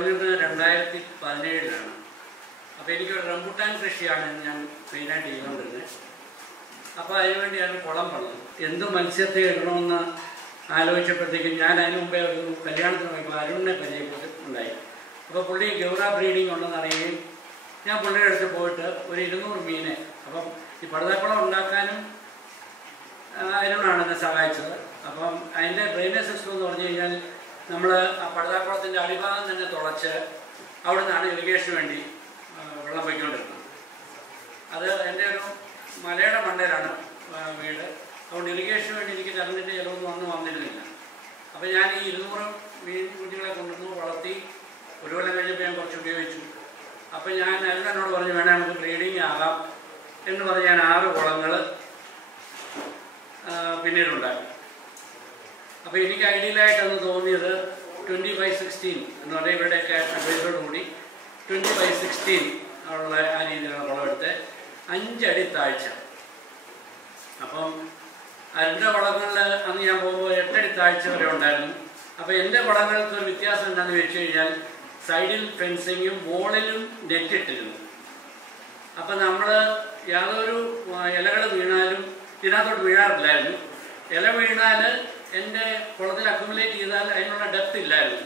തുടങ്ങുന്നത് 2017-ലാണ്. അപ്പോൾ എനിക്കൊരു റംബുട്ടാൻ കൃഷിയാണ് ഞാൻ മെയിനായിട്ട് ചെയ്തുകൊണ്ടിരുന്നത്. അപ്പോൾ അതിനുവേണ്ടിയാണ് കുളം പണിത്. എന്ത് മത്സ്യത്തെ ഇടണമെന്ന് ആലോചിച്ചപ്പോഴത്തേക്കും ഞാൻ അതിന് മുമ്പേ ഒരു കല്യാണത്തിന് പോയപ്പോൾ അരുണിനെ പരിചയപ്പെട്ടുണ്ടായി. അപ്പോൾ പുള്ളി ഗൗറ ബ്രീഡിങ് ഉണ്ടെന്ന് അറിയുകയും ഞാൻ പുള്ളിയുടെ അടുത്ത് പോയിട്ട് ഒരു 200 മീനെ, അപ്പം ഈ പടുതാക്കുളം ഉണ്ടാക്കാനും അരുണാണ് എന്നെ സഹായിച്ചത്. അപ്പം അതിൻ്റെ ഡ്രെയിനേജ് സിസ്റ്റം എന്ന് പറഞ്ഞു കഴിഞ്ഞാൽ നമ്മൾ ആ പടുതാക്കുളത്തിൻ്റെ അടിഭാഗം തന്നെ തുളച്ച് അവിടെ നിന്നാണ് ഇറിഗേഷന് വേണ്ടി വെള്ളം പോയിക്കൊണ്ടിരുന്നത്. അത് എൻ്റെ ഒരു മലയുടെ മണ്ടയിലാണ് വീട്. അതുകൊണ്ട് ഇറിഗേഷന് വേണ്ടി എനിക്ക് കറണ്ടിൻ്റെ ചിലവൊന്നും വന്നിരുന്നില്ല. അപ്പോൾ ഞാൻ ഈ 200 മീൻ കുഞ്ഞുങ്ങളെ കൊണ്ടുവന്നു വളർത്തി. ഒരു കൊല്ലം കഴിഞ്ഞപ്പോൾ ഞാൻ കുറച്ച് ഉപയോഗിച്ചു. അപ്പോൾ ഞാൻ എന്നോട് പറഞ്ഞു വേണേൽ നമുക്ക് ബ്രീഡിങ് ആകാം എന്ന് പറഞ്ഞ് ഞാൻ 6 കുളങ്ങൾ പിന്നീടുണ്ടായി. അപ്പോൾ എനിക്ക് ഐഡിയലായിട്ടൊന്ന് തോന്നിയത് 20/16 എന്ന് പറഞ്ഞാൽ ഇവരുടെയൊക്കെ അഡ്വൈസോടുകൂടി 20/16 ഉള്ള ആ രീതിയിലുള്ള കുളമെടുത്ത് 5 അടി താഴ്ച. അപ്പം അതിൻ്റെ കുളങ്ങളിൽ അന്ന് ഞാൻ പോകുമ്പോൾ 8 അടി താഴ്ച വരെ ഉണ്ടായിരുന്നു. അപ്പോൾ എൻ്റെ കുളങ്ങൾക്ക് ഒരു വ്യത്യാസം എന്താണെന്ന് വെച്ച് കഴിഞ്ഞാൽ സൈഡിൽ ഫെൻസിങ്ങും മുകളിലും നെറ്റിട്ടിരുന്നു. അപ്പം നമ്മൾ യാതൊരു ഇലകൾ വീണാലും ഇതിനകത്തോട്ട് വീഴാറില്ലായിരുന്നു. ഇല വീണാൽ എൻ്റെ കുളത്തിൽ അക്യുമുലേറ്റ് ചെയ്താൽ അതിനുള്ള ഡെപ്ത് ഇല്ലായിരുന്നു.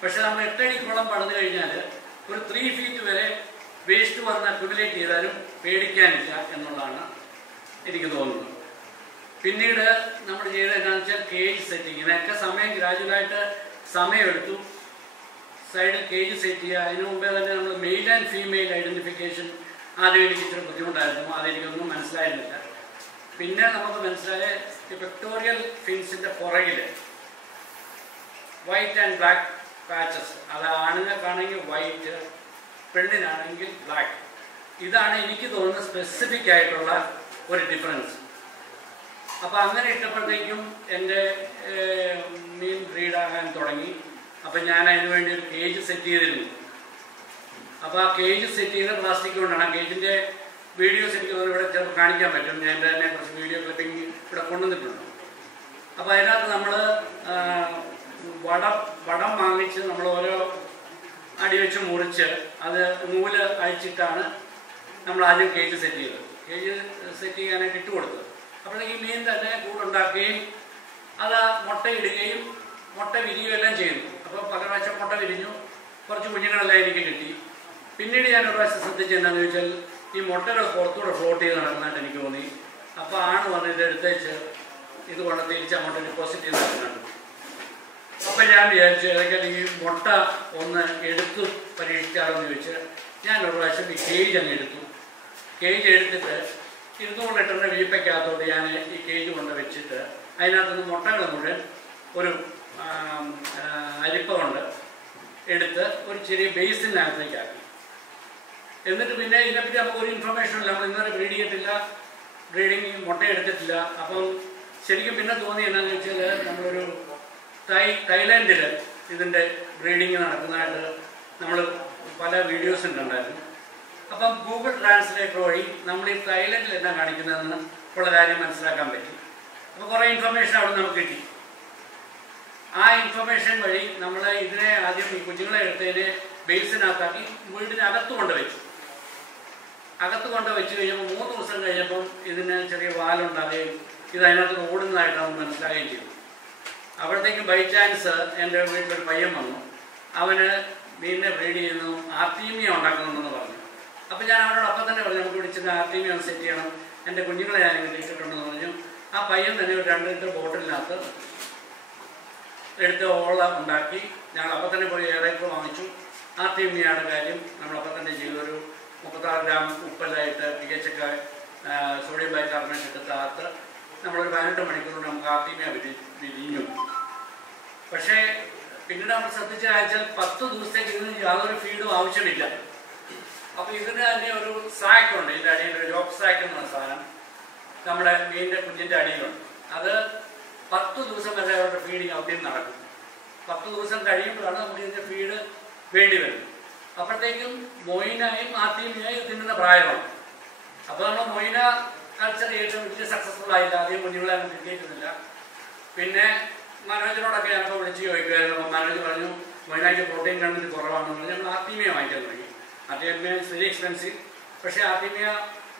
പക്ഷെ നമ്മൾ 8 അടി കുളം പണിത് കഴിഞ്ഞാൽ ഒരു 3 ഫീറ്റ് വരെ വേസ്റ്റ് വന്ന് അക്യുമുലേറ്റ് ചെയ്താലും പേടിക്കാനില്ല എന്നുള്ളതാണ് എനിക്ക് തോന്നുന്നത്. പിന്നീട് നമ്മൾ ചെയ്തത് എന്താണെന്ന് വെച്ചാൽ കേജ് സെറ്റിങ്. ഇതിനൊക്കെ സമയം ഗ്രാജുവലായിട്ട് സമയമെടുത്തു. സൈഡിൽ കേജ് സെറ്റ് ചെയ്യുക. അതിനു മുമ്പേ തന്നെ നമ്മൾ മെയിൽ ആൻഡ് ഫീമെയിൽ ഐഡൻറ്റിഫിക്കേഷൻ ആദ്യം എനിക്ക് ഇച്ചിരി ബുദ്ധിമുട്ടായിരുന്നു. അതെനിക്കൊന്നും മനസ്സിലായിരുന്നില്ല. പിന്നെ നമുക്ക് മനസ്സിലായ ഈ വിക്ടോറിയൽ ഫിൻസിൻ്റെ പുറകിൽ വൈറ്റ് ആൻഡ് ബ്ലാക്ക് പാച്ചസ്, അത് ആണുങ്ങൾക്കാണെങ്കിൽ വൈറ്റ്, പെണ്ണിനാണെങ്കിൽ ബ്ലാക്ക്. ഇതാണ് എനിക്ക് തോന്നുന്ന സ്പെസിഫിക് ആയിട്ടുള്ള ഒരു ഡിഫറൻസ്. അപ്പോൾ അങ്ങനെ ഇട്ടപ്പോഴത്തേക്കും എൻ്റെ മീൻ ബ്രീഡാകാൻ തുടങ്ങി. അപ്പം ഞാൻ അതിന് വേണ്ടി ഒരു കേജ് സെറ്റ് ചെയ്തിരുന്നു. അപ്പോൾ ആ കേജ് സെറ്റ് ചെയ്ത പ്ലാസ്റ്റിക് കൊണ്ടാണ്. ആ കേജിൻ്റെ വീഡിയോസ് എനിക്ക് ഇവിടെ ചിലപ്പോൾ കാണിക്കാൻ പറ്റും. ഞാൻ എൻ്റെ തന്നെ കുറച്ച് വീഡിയോ ക്ലിപ്പിംഗ് ഇവിടെ കൊണ്ടുവന്നിട്ടുണ്ട്. അപ്പോൾ അതിനകത്ത് നമ്മൾ വടം വാങ്ങിച്ച് നമ്മൾ ഓരോ അടി വെച്ച് മുറിച്ച് അത് നൂല് അഴിച്ചിട്ടാണ് നമ്മൾ ആദ്യം കേജ് സെറ്റ് ചെയ്തത്. കേജ് സെറ്റ് ചെയ്യാനായിട്ട് ഇട്ട് കൊടുത്തത്. അപ്പോഴേക്കും മീൻ തന്നെ കൂടുണ്ടാക്കുകയും അത് മുട്ടയിടുകയും മുട്ട വിരിയുകയും എല്ലാം ചെയ്തു. അപ്പോൾ പല പ്രാവശ്യം മുട്ട വിരിഞ്ഞു. കുറച്ച് കുഞ്ഞുങ്ങളെല്ലാം എനിക്ക് കിട്ടി. പിന്നീട് ഞാൻ ഒരു പ്രാവശ്യം ശ്രദ്ധിച്ചത് എന്താണെന്ന് ചോദിച്ചാൽ ഈ മുട്ടകൾ പുറത്തൂടെ ഫ്ലോട്ട് ചെയ്ത് നടക്കുന്നതായിട്ട് എനിക്ക് തോന്നി. അപ്പോൾ ആണ് വന്ന് ഇതെടുത്തേച്ച് ഇത് കൊണ്ട് തിരിച്ച് അങ്ങോട്ട് ഡെപ്പോസിറ്റ് ചെയ്ത് നടക്കുന്നുണ്ട്. അപ്പോൾ ഞാൻ വിചാരിച്ചു ഏതൊക്കെ ഈ മുട്ട ഒന്ന് എടുത്തു പരീക്ഷിച്ചാലോന്ന് ചോദിച്ച് ഞാൻ ഒരു പ്രാവശ്യം ഈ കേജ് അങ്ങ് എടുത്തു. കേജ് എടുത്തിട്ട് 200 ലിറ്ററിൻ്റെ വീപ്പയ്ക്കകത്തോട്ട് ഞാൻ ഈ കേജ് കൊണ്ട് വെച്ചിട്ട് അതിനകത്തുനിന്ന് മുട്ടകൾ മുഴുവൻ ഒരു അരിപ്പ കൊണ്ട് എടുത്ത് ഒരു ചെറിയ ബേസിനകത്തേക്കാക്കി. എന്നിട്ട് പിന്നെ ഇതിനെപ്പറ്റി നമുക്കൊരു ഇൻഫർമേഷൻ ഇല്ല. നമ്മൾ ഇന്നലെ ബ്രീഡ് ചെയ്തിട്ടില്ല, ബ്രീഡിങ് മുട്ട എടുത്തിട്ടില്ല. അപ്പം ശരിക്കും പിന്നെ തോന്നി എന്താണെന്ന് വെച്ചാൽ നമ്മളൊരു തായ്ലാൻഡിൽ ഇതിൻ്റെ ബ്രീഡിങ് നടക്കുന്നതായിട്ട് നമ്മൾ പല വീഡിയോസും കണ്ടായിരുന്നു. അപ്പം ഗൂഗിൾ ട്രാൻസ്ലേറ്റർ വഴി നമ്മൾ ഈ തായ്ലൻഡിൽ എന്നാ കാണിക്കുന്നതെന്ന് ഉള്ള കാര്യം മനസ്സിലാക്കാൻ പറ്റി. അപ്പോൾ കുറേ ഇൻഫർമേഷൻ അവിടെ നമുക്ക് കിട്ടി. ആ ഇൻഫർമേഷൻ വഴി നമ്മൾ ഇതിനെ ആദ്യം ഈ കുഞ്ഞുങ്ങളെ എടുത്തതിനെ ബേസിനകത്താക്കി വീടിനകത്ത് കൊണ്ടുവച്ചു. അകത്ത് കൊണ്ടുവച്ച് കഴിഞ്ഞപ്പോൾ 3 ദിവസം കഴിഞ്ഞപ്പം ഇതിന് ചെറിയ വാലുണ്ടാകുകയും ഇത് അതിനകത്ത് ഓടുന്നതായിട്ട് നമുക്ക് മനസ്സിലാകുകയും ചെയ്തു. അവിടത്തേക്ക് ബൈ ചാൻസ് എൻ്റെ വീട്ടിലൊരു പയ്യൻ വന്നു. അവന് മീനിനെ ബ്രീഡ് ചെയ്യുന്നു, ആർട്ടീമിയ ഉണ്ടാക്കുന്നുണ്ടെന്ന് പറഞ്ഞു. അപ്പോൾ ഞാൻ അവനോട് അപ്പം തന്നെ പറഞ്ഞു നമുക്ക് വിളിച്ചിട്ട് ആർട്ടീമിയ ഒന്ന് സെറ്റ് ചെയ്യണം, എൻ്റെ കുഞ്ഞുങ്ങളെ ഞാൻ ഇങ്ങനെ ഇട്ടിട്ടുണ്ടെന്ന് പറഞ്ഞു. ആ പയ്യൻ തന്നെ ഒരു 2 ലിറ്റർ ബോട്ടിലിനകത്ത് എടുത്ത് ഓള ഉണ്ടാക്കി. ഞങ്ങൾ അപ്പം തന്നെ പോയി ഏറേക്കർ വാങ്ങിച്ചു. ആർട്ടീമിയാണ് കാര്യം നമ്മളപ്പം തന്നെ ചെയ്തൊരു 36 ഗ്രാം ഉപ്പെല്ലായിട്ട് PH സോഡിയം ബൈകാർബണേറ്റ് ഇട്ട് താത്ത് നമ്മളൊരു 18 മണിക്കൂർ കൊണ്ട് നമുക്ക് ആർട്ടീമിയ വിരിഞ്ഞു. പക്ഷേ പിന്നീട് നമ്മൾ ശ്രദ്ധിച്ച ആഴ്ചയിൽ 10 ദിവസത്തേക്ക് ഇതിന് യാതൊരു ഫീഡും ആവശ്യമില്ല. അപ്പോൾ ഇതിന് തന്നെ ഒരു സാക്ക് ഉണ്ട്. ഇതിൻ്റെ അടിയിൽ ഒരു ജോക്ക് സാക്ക് എന്ന സാധനം നമ്മുടെ മീനിൻ്റെ കുഞ്ഞിൻ്റെ അടിയിലുണ്ട്. അത് 10 ദിവസം വരെ അവരുടെ ഫീഡിങ് അവിടെ നടക്കും. 10 ദിവസം കഴിയുമ്പോഴാണ് നമുക്ക് ഇതിൻ്റെ ഫീഡ് വേണ്ടി വരുന്നത്. അപ്പോഴത്തേക്കും മൊയിനായും ആർട്ടീമിയായും തിന്നുന്ന പ്രായമാണ്. അപ്പോൾ നമ്മൾ മൊയിന കൾച്ചർ ഏറ്റവും വലിയ സക്സസ്ഫുൾ ആയില്ല. അധികം കുഞ്ഞുങ്ങളെ കിട്ടിയിരുന്നില്ല. പിന്നെ മനോജിനോടൊക്കെ ഞാനിപ്പോൾ വിളിച്ച് ചോദിക്കുമായിരുന്നു. അപ്പം മനോജ് പറഞ്ഞു അതിനകത്ത് പ്രോട്ടീൻ കണ്ടന്റ് കുറവാണെന്ന് പറഞ്ഞാൽ നമ്മൾ ആർട്ടീമിയ വാങ്ങിക്കാൻ തുടങ്ങി. Artemia is very expensive. പക്ഷേ ആർട്ടീമിയ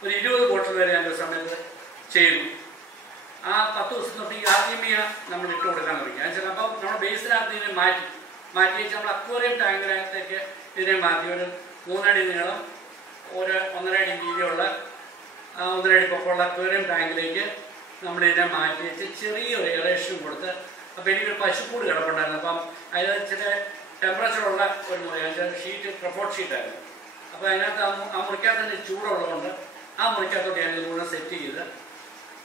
ഒരു 20 ബോട്ടിൽ വരെ ഞാൻ ഒരു സമയത്ത് ചെയ്തു. ആ 10 ദിവസത്തേക്ക് ആർട്ടീമിയ നമ്മൾ ഇട്ട് കൊടുക്കാൻ തുടങ്ങി. അപ്പം നമ്മുടെ ബേസിനകത്ത് ഇതിനെ മാറ്റി വെച്ച് നമ്മൾ അക്വേറിയം ടാങ്കിനകത്തേക്ക് ഇതിനെ മാറ്റി ഒരു 3 അടി നീളം, 1.5 അടി വീതിയുള്ള 1.5 അടി പൊക്കമുള്ള അക്വേറിയം ടാങ്കിലേക്ക് നമ്മളിതിനെ മാറ്റി വെച്ച് ചെറിയൊരു എയറേഷൻ കൊടുത്ത്. അപ്പോൾ എനിക്കൊരു പശുക്കൂട് കിടപ്പുണ്ടായിരുന്നു. അപ്പം അതിൽ ഇച്ചിരി ടെമ്പറേച്ചറുള്ള ഒരു മുറി, അതിൻ്റെ ഷീറ്റ് പ്രഫോർട്ട് ഷീറ്റായിരുന്നു. അപ്പോൾ അതിനകത്ത് ആ മുറിക്കകത്ത് തന്നെ ചൂടുള്ളതുകൊണ്ട് ആ മുറിക്കകത്തോട്ട് ഞാൻ ഇതുകൂടെ സെറ്റ് ചെയ്ത്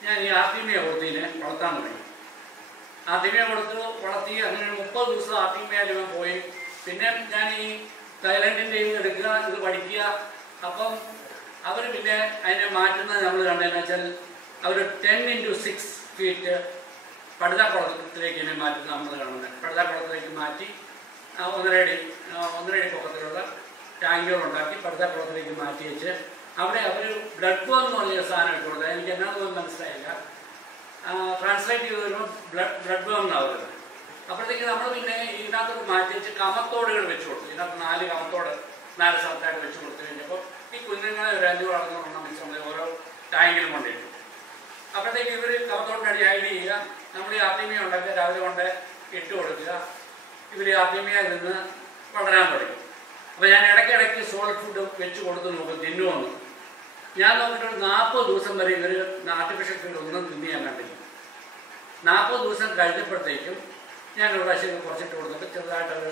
ഞാൻ ഈ ആർട്ടീമിയ കൊടുത്തതിനെ വളർത്താൻ തുടങ്ങി. ആർട്ടീമിയ കൊടുത്ത് വളർത്തി അങ്ങനെ 30 ദിവസം ആർട്ടീമിയയിൽ പോയി. പിന്നെ ഞാൻ ഈ തായ്ലൻഡിൻ്റെ എടുക്കുക, ഇത് പഠിക്കുക. അപ്പം അവർ പിന്നെ അതിനെ മാറ്റുന്നത് നമ്മൾ കണ്ടതെന്ന് വെച്ചാൽ അവർ 10 into 6 feet പടുതാക്കുളത്തിലേക്ക് ഇതിനെ മാറ്റുന്നത് നമ്മൾ കാണുന്നത്. പടുതാക്കുളത്തിലേക്ക് മാറ്റി 1.5 അടി പൊക്കത്തിലുള്ള ടാങ്കുകളുണ്ടാക്കി പടുതാക്കുളത്തിലേക്ക് മാറ്റി വെച്ച് അവിടെ അവർ ബ്ലഡ് ബേൺ എന്ന് പറഞ്ഞ സാധനം ഇട്ട് കൊടുത്തത്. എനിക്ക് എന്നാണെന്ന് മനസ്സിലായില്ല. ട്രാൻസ്ലേറ്റ് ചെയ്ത് വരുമ്പോൾ ബ്ലഡ് ബേൺ എന്നാണ് വരുന്നത്. അപ്പോഴത്തേക്ക് നമ്മൾ പിന്നെ ഇതിനകത്തോട് മാറ്റി വെച്ച് കമത്തോടുകൾ വെച്ച് കൊടുത്തു. ഇതിനകത്ത് 4 കമത്തോട് 4 സ്ഥലത്തായിട്ട് വെച്ച് കൊടുത്തു കഴിഞ്ഞപ്പോൾ ഈ കുഞ്ഞുങ്ങളെ ഒരു 500-600 വെച്ച് നമ്മൾ ഓരോ ടാങ്കിലും കൊണ്ടിട്ടു. അപ്പോഴത്തേക്ക് ഇവർ കമത്തോടിൻ്റെ അടി ഹൈഡ് ചെയ്യുക, നമ്മൾ ഈ ആർട്ടീമിയ ഉണ്ടാക്കുക, രാവിലെ കൊണ്ട് ഇട്ട് കൊടുക്കുക. ഇവർ ആർട്ടീമിയ നിന്ന് വളരാൻ തുടങ്ങി. അപ്പോൾ ഞാൻ ഇടയ്ക്കിടയ്ക്ക് സോളിഡ് ഫുഡ് വെച്ച് കൊടുത്ത് നോക്കും തിന്നുവന്ന്. ഞാൻ നോക്കിയിട്ട് 40 ദിവസം വരെ ഇവർ ആർട്ടിഫിഷ്യൽ ഫീഡ് ഒന്നും തിന്ന് ഞാൻ കണ്ടില്ല. 40 ദിവസം കഴിഞ്ഞപ്പോഴത്തേക്കും ഞാൻ ഒരു പ്രാവശ്യം കുറച്ചിട്ട് കൊടുത്തിട്ട് ചെറുതായിട്ടത്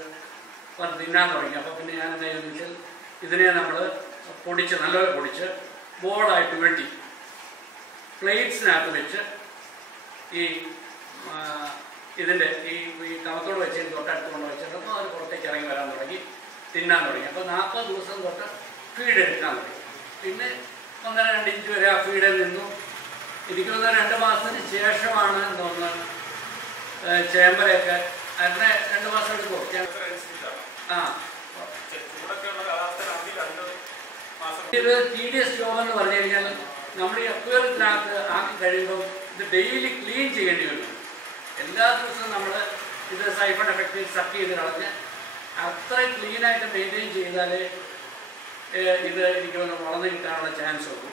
വന്ന് തിന്നാൻ തുടങ്ങി. അപ്പോൾ പിന്നെ ഞാൻ എന്താ ചെയ്യുന്നത് വെച്ചാൽ ഇതിനെ നമ്മൾ പൊടിച്ച് നല്ലപോലെ പൊടിച്ച് ബോളായിട്ട് വെട്ടി പ്ലേറ്റ്സിനകത്ത് വെച്ച് ഈ ഇതിൻ്റെ ഈ കമത്തോട് വെച്ച് തൊട്ടടുത്ത് കൊണ്ട് വെച്ചിട്ടപ്പോൾ അത് പുറത്തേക്ക് ഇറങ്ങി വരാൻ തുടങ്ങി, തിന്നാൻ തുടങ്ങി. അപ്പോൾ 40 ദിവസം തൊട്ട് ഫീഡ് എടുക്കാൻ തുടങ്ങി. പിന്നെ 1.5 ഇഞ്ച് വരെ ആ ഫീഡിൽ നിന്നു. എനിക്ക് തോന്നുന്ന 2 മാസത്തിന് ശേഷമാണ് തോന്നുന്നത് ചേമ്പലൊക്കെ. അതിനെ 2 മാസം എടുക്കുമോ? ആ, ഇത് TDS ജോബ് എന്ന് പറഞ്ഞു കഴിഞ്ഞാൽ നമ്മൾ ഈ അക്വേറിയത്തിനകത്ത് ആക്കി കഴിയുമ്പം ഇത് ഡെയിലി ക്ലീൻ ചെയ്യേണ്ടി വരും. എല്ലാ ദിവസവും നമ്മൾ ഇത് സൈഫൺ എഫക്റ്റ് സക്ക് ചെയ്ത് കളഞ്ഞ് അത്ര ക്ലീനായിട്ട് മെയിൻറ്റെയിൻ ചെയ്താലേ ഇത് എനിക്ക് വളർന്നു കിട്ടാനുള്ള ചാൻസ് ഉള്ളൂ.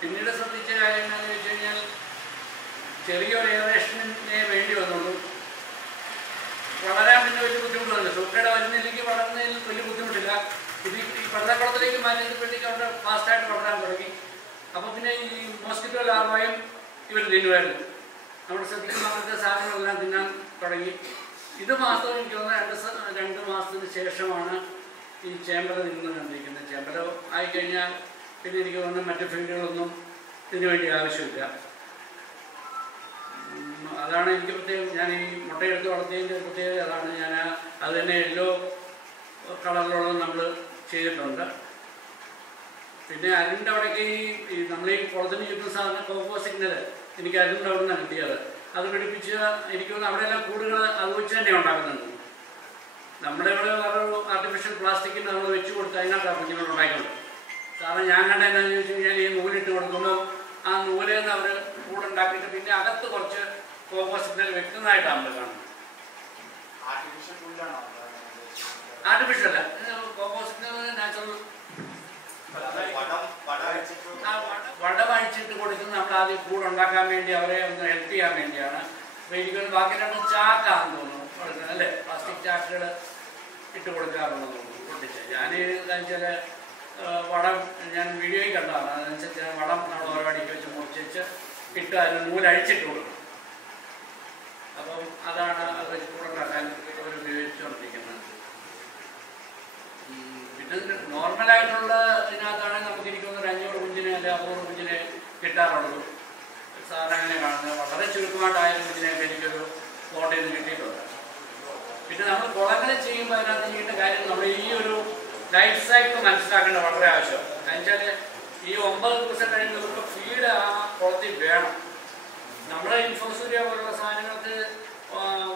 പിന്നീട് ശ്രദ്ധിച്ച കാര്യം എന്താണെന്ന് വെച്ച് കഴിഞ്ഞാൽ ചെറിയൊരു എയറേഷനെ വേണ്ടി വന്നുള്ളൂ. വളരാൻ പിന്നെ വലിയ ബുദ്ധിമുട്ടൊന്നുമില്ല. സൂക്കയുടെ വരുന്നില്ലെങ്കിൽ വളർന്നതിൽ വലിയ ബുദ്ധിമുട്ടില്ല. ഇത് ഈ പടുതാക്കുളത്തിലേക്ക് മാറ്റിയപ്പോഴത്തേക്ക് അവിടെ ഫാസ്റ്റായിട്ട് വളരാൻ തുടങ്ങി. അപ്പോൾ പിന്നെ ഈ മോസ്കിറ്റോ ലാർവയും ഇവർ തിന്നുമായിരുന്നു. നമ്മൾ ശ്രദ്ധിക്കുന്ന അങ്ങനത്തെ സാധനങ്ങളെല്ലാം തിന്നാൻ തുടങ്ങി. ഇത് മാത്രം എനിക്ക് തോന്നുന്നത് 2 മാസത്തിന് ശേഷമാണ് ഈ ചേമ്പല നിന്ന് കണ്ടിരിക്കുന്നത്. ചേമ്പല ആയിക്കഴിഞ്ഞാൽ പിന്നെ എനിക്ക് തോന്നുന്നത് മറ്റു ഫീൽഡുകളൊന്നും ഇതിനു വേണ്ടി ആവശ്യമില്ല. അതാണ് എനിക്ക് പ്രത്യേകം. ഞാൻ ഈ മുട്ടയെടുത്ത് വളർത്തിയതിൻ്റെ പ്രത്യേകത അതാണ്. ഞാൻ അത് തന്നെ യെല്ലോ കളറിലുള്ളത് നമ്മൾ ചെയ്തിട്ടുണ്ട്. പിന്നെ അരിൻ്റെ അവിടേക്ക് ഈ നമ്മൾ ഈ കുളത്തിന് ചുറ്റുന്ന സാധനം കോക്കോ സിഗ്നൽ എനിക്ക് അരിൻ്റെ അവിടെ നിന്നാണ് കിട്ടിയത്. അത് പിടിപ്പിച്ച് എനിക്ക് തോന്നുന്നു അവിടെയെല്ലാം കൂടുകൾ അത് വെച്ച് തന്നെ ഉണ്ടാക്കുന്നുണ്ട്. നമ്മുടെ ഇവിടെ വേറെ ആർട്ടിഫിഷ്യൽ പ്ലാസ്റ്റിക്കിന് നമ്മൾ വെച്ച് കൊടുത്ത് അതിനകത്താണ് കുഞ്ഞുങ്ങൾ ഉണ്ടാക്കുന്നത്. കാരണം ഞാൻ കണ്ട എന്താണെന്ന് ചോദിച്ചു കഴിഞ്ഞാൽ ഈ നൂലിട്ട് കൊടുക്കുമ്പോൾ ആ നൂലിൽ നിന്ന് അവർ കൂടുണ്ടാക്കിയിട്ട് പിന്നെ അകത്ത് കുറച്ച് കോക്കോ സിഗ്നൽ വെക്കുന്നതായിട്ടാണ് നമ്മൾ കാണുന്നത്. ആർട്ടിഫിഷ്യൽ അല്ല, കോക്കോ സിഗ്നൽ നാച്ചുറൽ വടമഴിച്ചിട്ട് കൊടുക്കുന്നത് നമ്മൾ ആദ്യം കൂടുണ്ടാക്കാൻ വേണ്ടി അവരെ ഒന്ന് ഹെൽപ്പ് ചെയ്യാൻ വേണ്ടിയാണ്. അപ്പോൾ എനിക്കൊന്ന് ബാക്കി 2 ചാക്കാണെന്ന് തോന്നുന്നു കൊടുക്കുന്നത് അല്ലേ, പ്ലാസ്റ്റിക് ചാക്കുകൾ ഇട്ട് കൊടുക്കാറുണ്ടെന്ന് തോന്നുന്നു പൊട്ടിച്ച്. ഞാൻ എന്താണെന്ന് വെച്ചാൽ വടം ഞാൻ വീഡിയോയിൽ കണ്ടതാണ്. അതനുസരിച്ച് വടം നമ്മൾ ഓരോ അടിക്ക് വെച്ച് മുറിച്ച് ഇട്ട് അതിന് നൂലഴിച്ചിട്ട് കൊടുക്കും. അപ്പം അതാണ് അത് കൂടുണ്ടാക്കാൻ അവർ ഉപയോഗിച്ചുകൊണ്ടിരിക്കുന്നത്. പിന്നെ നോർമലായിട്ടുള്ള ഇതിനകത്താണെങ്കിൽ നമുക്ക് എനിക്കൊന്ന് 500 കുഞ്ചിനെ അല്ലെ 100 കുഞ്ചിനെ കിട്ടാറുള്ളൂ. സാധാരണ അങ്ങനെ കാണുന്നത് വളരെ ചുരുക്കമായിട്ട് 1000 കുഞ്ചിനെയൊക്കെ എനിക്കൊരു ഫോണിൽ നിന്ന് കിട്ടിയിട്ടുണ്ട്. പിന്നെ നമ്മൾ കുളങ്ങൾ ചെയ്യുമ്പോൾ അതിനകത്ത് ചെയ്യേണ്ട കാര്യം നമ്മൾ ഈ ഒരു ലൈഫ് സൈക്കിൾ മനസ്സിലാക്കേണ്ടത് വളരെ ആവശ്യമാണ്. കാരണം വെച്ചാൽ ഈ 9 ദിവസം കഴിയുമ്പോൾ നമുക്ക് ഫീഡ് ആ കുളത്തിൽ വേണം. നമ്മുടെ ഇൻഫോസൂരിയ പോലുള്ള സാധനങ്ങൾക്ക്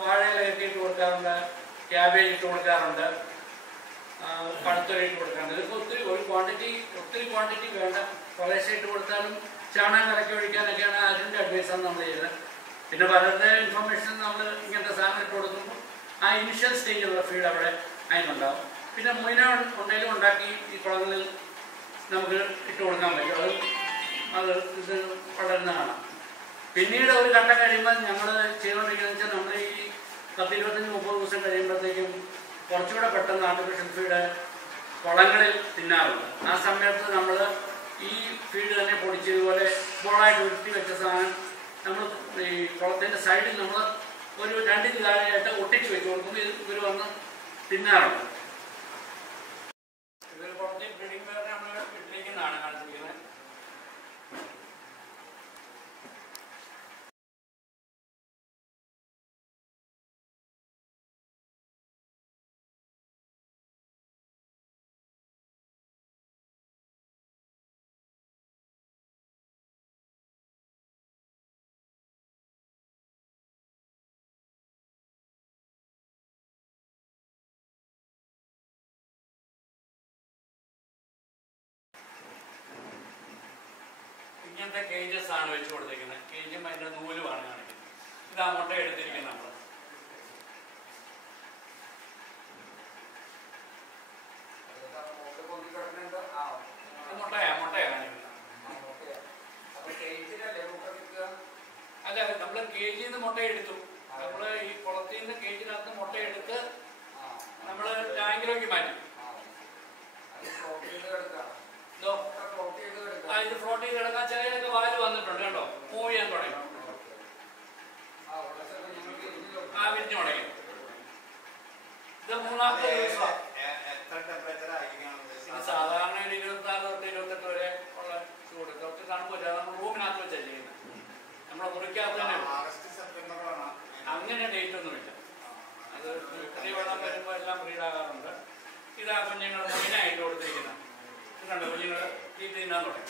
വാഴയിലൊക്കെ ഇട്ട് കൊടുക്കാറുണ്ട്, ക്യാബേജ് ഇട്ട് കൊടുക്കാറുണ്ട്, പഴുത്തൊരയിട്ട് കൊടുക്കാറുണ്ട്. ഇതൊക്കെ ഒത്തിരി ക്വാണ്ടിറ്റി വേണ്ട. കുറേശ്ശെ ഇട്ട് കൊടുത്താലും ചാണകം കലക്കി ഒഴിക്കാനൊക്കെയാണ് അതിൻ്റെ അഡ്വൈസാണ് നമ്മൾ ചെയ്തത്. പിന്നെ പലരുടെ ഇൻഫർമേഷൻ നമ്മൾ ഇങ്ങനത്തെ സാധനം ഇട്ട് കൊടുക്കുമ്പോൾ ആ ഇനിഷ്യൽ സ്റ്റേജിലുള്ള ഫീഡ് അവിടെ അതിനുണ്ടാവും. പിന്നെ മുയിന ഉണ്ടെങ്കിലും ഉണ്ടാക്കി ഈ കുളങ്ങളിൽ നമുക്ക് ഇട്ട് കൊടുക്കാൻ പറ്റും. അത് ഇത് വളരുന്ന കാണാം. പിന്നീട് ഒരു ഘട്ടം കഴിയുമ്പോൾ ഞങ്ങൾ ചെയ്തുകൊണ്ടിരിക്കുന്നത് വെച്ചാൽ നമ്മൾ ഈ 10-25-30 ദിവസം കഴിയുമ്പോഴത്തേക്കും കുറച്ചുകൂടെ പെട്ടെന്ന് ആർട്ടിഫിഷ്യൽ ഫീഡ് കുളങ്ങളിൽ തിന്നാറുണ്ട്. ആ സമയത്ത് നമ്മൾ ഈ ഫീഡ് തന്നെ പൊടിച്ചതുപോലെ ബോളായിട്ട് ഉരുട്ടി വെച്ച സാധനം നമ്മൾ ഈ കുളത്തിൻ്റെ സൈഡിൽ നമ്മൾ ഒരു 2 ഇഞ്ച് താഴെയായിട്ട് ഒട്ടിച്ച് വെച്ച് കൊടുക്കുമ്പോൾ ഇവർ വന്ന് തിന്നാറുണ്ട്. ഇവർ കുളത്തിൽ ബ്രീഡിംഗ് പേരെ നമ്മൾ ഇട്ടിരിക്കുന്നതാണ് കാണിച്ചിരിക്കുന്നത്. ഇങ്ങനത്തെ കേജസ് ആണ് വെച്ച് കൊടുത്തിരിക്കുന്നത്. കേജും അതിൻ്റെ നൂലുമാണ് കാണിക്കുന്നത്. ഇതാ മുട്ട എടുത്തിരിക്കുന്നത് നമ്മൾ. മുട്ടയാ കാണിക്കുന്നത്. അല്ല, നമ്മൾ കേജിൽ നിന്ന് മുട്ട എടുത്തു. നമ്മൾ ഈ കുളത്തിൽ നിന്ന് കേജിനകത്ത് മുട്ട എടുത്ത് നമ്മൾ ടാങ്കിലേക്ക് മാറ്റി. ഇത് ഫ്ലോട്ട് ചെയ്ത് കിടക്കാൻ ചിലതൊക്കെ വാല് വന്നിട്ടുണ്ട് കേട്ടോ. മൂവ് ചെയ്യാൻ തുടങ്ങി. വിരിഞ്ഞു തുടങ്ങി. ഇത് 3-ാമത്തെ ദിവസം. സാധാരണ ഒരു 26 തൊട്ട് 28 വരെ ഉള്ള ചൂട്. കുറച്ച് തണുപ്പില്ല. നമ്മൾ റൂമിനകത്ത് വെച്ചാണ് ചെയ്യുന്നത്. നമ്മളെ മുറിക്കകത്ത് തന്നെ. അങ്ങനെ ഡേറ്റ് ഒന്നുമില്ല. അത് ഇത്തിരി വെള്ളം വരുമ്പോൾ എല്ലാം ബ്രീഡാകാറുണ്ട്. ഇതാ കുഞ്ഞുങ്ങൾ മൊയിനായിട്ട് കൊടുത്തിരിക്കുന്നത്. ഇതുണ്ട് കുഞ്ഞുങ്ങൾ തീറ്റ തിന്നാൻ തുടങ്ങി.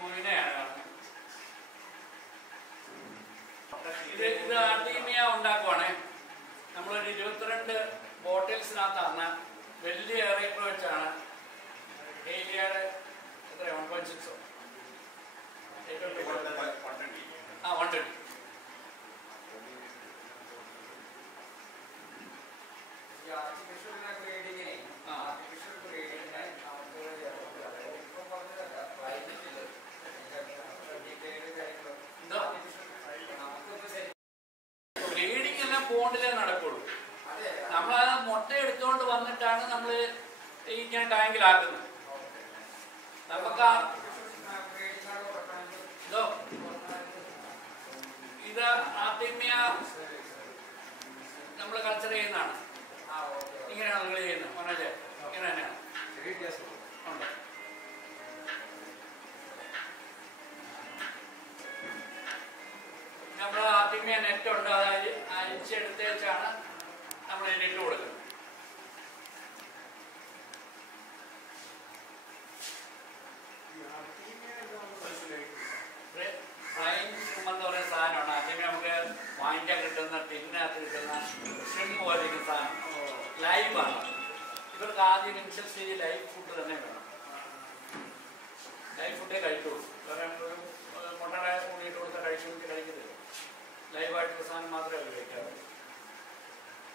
മൊയിനയാണ് കാണുന്നത്. ഇത് ആർട്ടീമിയ ഉണ്ടാക്കുവാണേ. നമ്മളൊരു 22 ബോട്ടിൽസിനകത്താണ് വലിയ എയറേറ്റർ വെച്ചാണ്. ഏരിയയുടെ എത്ര 1.6 120. ബ്രീഡിംഗ് എല്ലാം പോണ്ടിലേ നടക്കുള്ളൂ. നമ്മളത് മുട്ട എടുത്തുകൊണ്ട് വന്നിട്ടാണ് നമ്മൾ ഇങ്ങനെ ടാങ്കിലാക്കുന്നത്. നമുക്ക് ഇത് ആർട്ടീമിയ നമ്മൾ കൾച്ചർ ചെയ്യുന്നതാണ്. ഇങ്ങനെയാണ് നിങ്ങൾ ചെയ്യുന്നത് മനോജ്? ഇങ്ങനെ തന്നെയാണ് ഉണ്ട്. നമ്മൾ ആർട്ടീമിയ നെറ്റ് ഉണ്ട്. അത് അരിച്ചെടുത്ത് വെച്ചാണ് നമ്മൾ ഇതിനിട്ട് കൊടുക്കുന്നത്. ഫ്ലൈങ് എന്ന് പറയുന്ന സാധനമാണ്. ആദ്യമേ നമുക്ക് വാങ്ങിക്കാൻ കിട്ടുന്ന ടിന്നകത്ത് കിട്ടുന്ന ഷ്രിംപ് പോലെ ഇരിക്കുന്ന സാധനം ലൈവാണ്. ഇവർക്ക് ആദ്യം ഇനിഷ്യൽ സ്റ്റേജിൽ ലൈവ് ഫുഡ് തന്നെ വേണം. ലൈവ് ഫുഡേ കഴിക്കുള്ളൂ. വേറെ മുട്ടയുടെ കൂടിയിട്ട് കൊടുത്താൽ കഴിക്കുന്നില്ല. ലൈവായിട്ടുള്ള സാധനം മാത്രമേ അവർ കഴിക്കാറുള്ളൂ.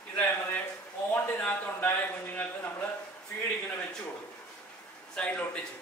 ഇതേപോലെ പോണ്ടിനകത്തുണ്ടായ കുഞ്ഞുങ്ങൾക്ക് നമ്മൾ ഫീഡ് ഇങ്ങനെ വെച്ച് കൊടുക്കും. സൈഡിൽ ഒട്ടിച്ച്